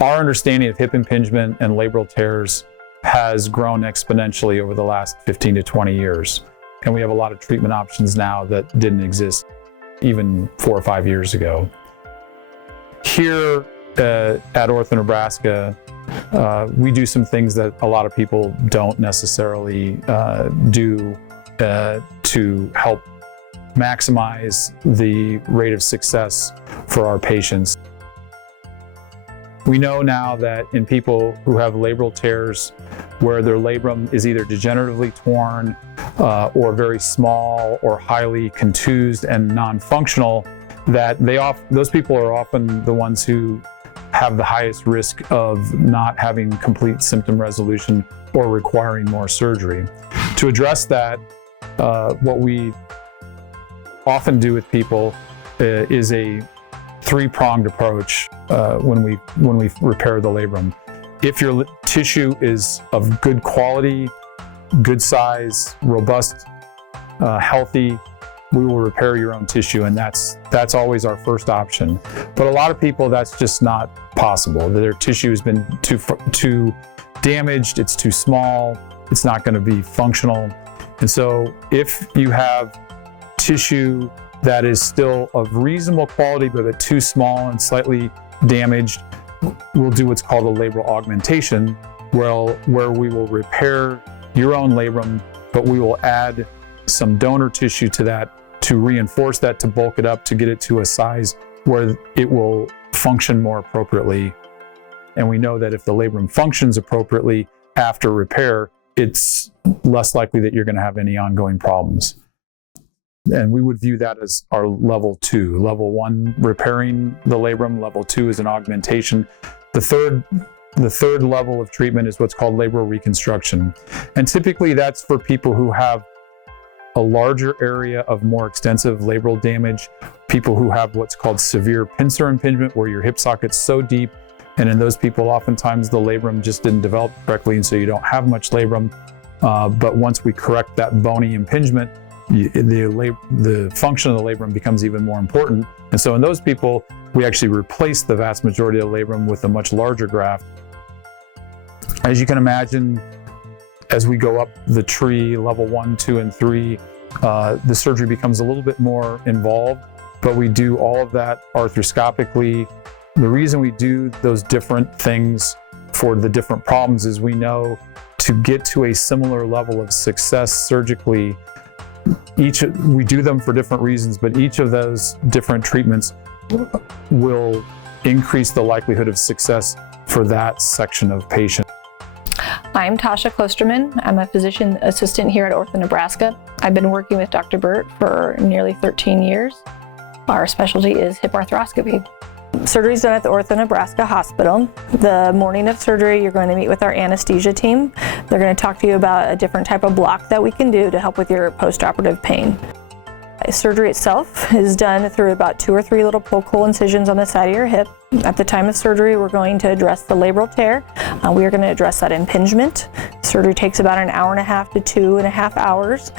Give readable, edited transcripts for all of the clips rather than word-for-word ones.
Our understanding of hip impingement and labral tears has grown exponentially over the last 15 to 20 years. And we have a lot of treatment options now that didn't exist even 4 or 5 years ago. Here at Ortho Nebraska, we do some things that a lot of people don't necessarily do to help maximize the rate of success for our patients. We know now that in people who have labral tears where their labrum is either degeneratively torn or very small or highly contused and non-functional, that those people are often the ones who have the highest risk of not having complete symptom resolution or requiring more surgery. To address that, what we often do with people is a three-pronged approach when we repair the labrum. If your tissue is of good quality, good size, robust, healthy, we will repair your own tissue, and that's always our first option. But a lot of people, that's just not possible. Their tissue has been too damaged, it's too small, it's not going to be functional. And so if you have tissue that is still of reasonable quality but too small and slightly damaged, we'll do what's called a labral augmentation, where we will repair your own labrum, but we will add some donor tissue to that to reinforce that, to bulk it up, to get it to a size where it will function more appropriately. And we know that if the labrum functions appropriately after repair, it's less likely that you're going to have any ongoing problems. And we would view that as our level 2. Level 1, repairing the labrum. Level 2 is an augmentation. The third level of treatment is what's called labral reconstruction. And typically that's for people who have a larger area of more extensive labral damage, people who have what's called severe pincer impingement, where your hip socket's so deep, and in those people, oftentimes the labrum just didn't develop correctly, and so you don't have much labrum. But once we correct that bony impingement, the function of the labrum becomes even more important. And so in those people, we actually replace the vast majority of the labrum with a much larger graft. As you can imagine, as we go up the tree, level 1, 2, and 3, the surgery becomes a little bit more involved, but we do all of that arthroscopically. The reason we do those different things for the different problems is we know to get to a similar level of success surgically, we do them for different reasons, but each of those different treatments will increase the likelihood of success for that section of patient. I'm Tasha Klosterman. I'm a physician assistant here at Ortho Nebraska. I've been working with Dr. Burt for nearly 13 years. Our specialty is hip arthroscopy. Surgery is done at the Ortho Nebraska Hospital. The morning of surgery, you're going to meet with our anesthesia team. They're going to talk to you about a different type of block that we can do to help with your postoperative pain. Surgery itself is done through about 2 or 3 little poke-hole incisions on the side of your hip. At the time of surgery, we're going to address the labral tear. We are going to address that impingement. Surgery takes about an hour and a half to 2.5 hours.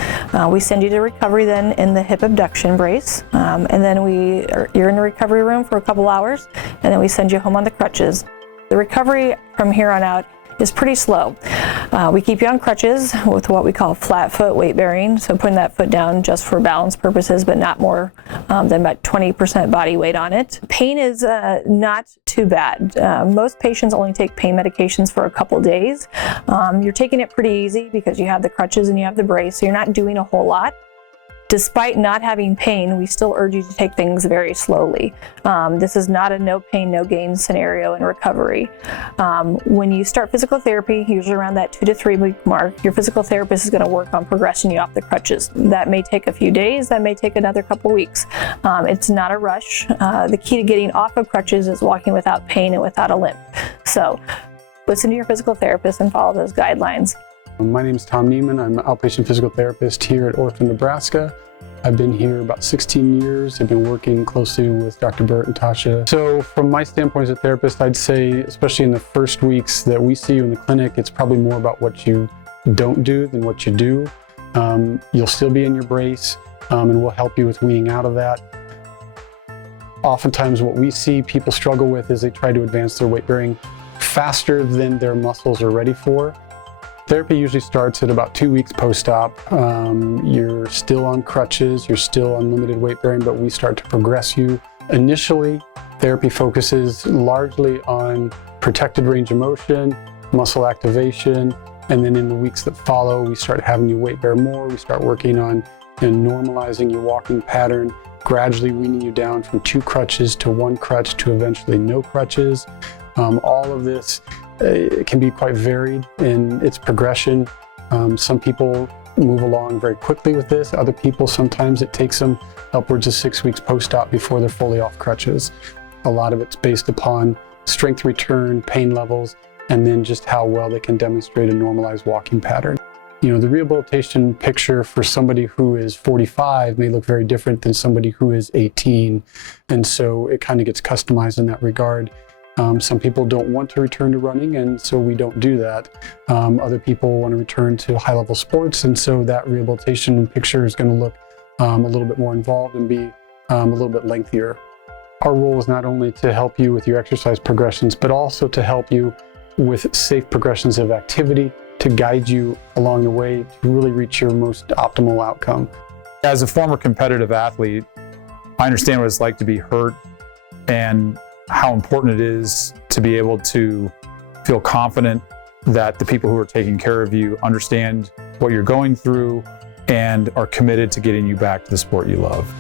We send you to recovery then in the hip abduction brace. And then you're in the recovery room for a couple hours, and then we send you home on the crutches. The recovery from here on out is pretty slow. We keep you on crutches with what we call flat foot weight bearing, so putting that foot down just for balance purposes, but not more than about 20% body weight on it. Pain is not too bad. Most patients only take pain medications for a couple days. You're taking it pretty easy because you have the crutches and you have the brace, so you're not doing a whole lot. Despite not having pain, we still urge you to take things very slowly. This is not a no pain, no gain scenario in recovery. When you start physical therapy, usually around that 2 to 3 week mark, your physical therapist is going to work on progressing you off the crutches. That may take a few days, that may take another couple weeks. It's not a rush. The key to getting off of crutches is walking without pain and without a limp. So listen to your physical therapist and follow those guidelines. My name is Tom Neiman. I'm an outpatient physical therapist here at Ortho Nebraska. I've been here about 16 years. I've been working closely with Dr. Burt and Tasha. So from my standpoint as a therapist, I'd say, especially in the first weeks that we see you in the clinic, it's probably more about what you don't do than what you do. You'll still be in your brace, and we'll help you with weaning out of that. Oftentimes what we see people struggle with is they try to advance their weight bearing faster than their muscles are ready for. Therapy usually starts at about 2 weeks post-op. You're still on crutches, you're still on limited weight bearing, but we start to progress you. Initially, therapy focuses largely on protected range of motion, muscle activation, and then in the weeks that follow, we start having you weight bear more. We start working on normalizing your walking pattern, gradually weaning you down from 2 crutches to 1 crutch to eventually no crutches. All of this can be quite varied in its progression. Some people move along very quickly with this. Other people, sometimes it takes them upwards of 6 weeks post-op before they're fully off crutches. A lot of it's based upon strength return, pain levels, and then just how well they can demonstrate a normalized walking pattern. You know, the rehabilitation picture for somebody who is 45 may look very different than somebody who is 18. And so it kind of gets customized in that regard. Some people don't want to return to running, and so we don't do that. Other people want to return to high-level sports, and so that rehabilitation picture is going to look a little bit more involved and be a little bit lengthier. Our role is not only to help you with your exercise progressions, but also to help you with safe progressions of activity, to guide you along the way to really reach your most optimal outcome. As a former competitive athlete, I understand what it's like to be hurt and how important it is to be able to feel confident that the people who are taking care of you understand what you're going through and are committed to getting you back to the sport you love.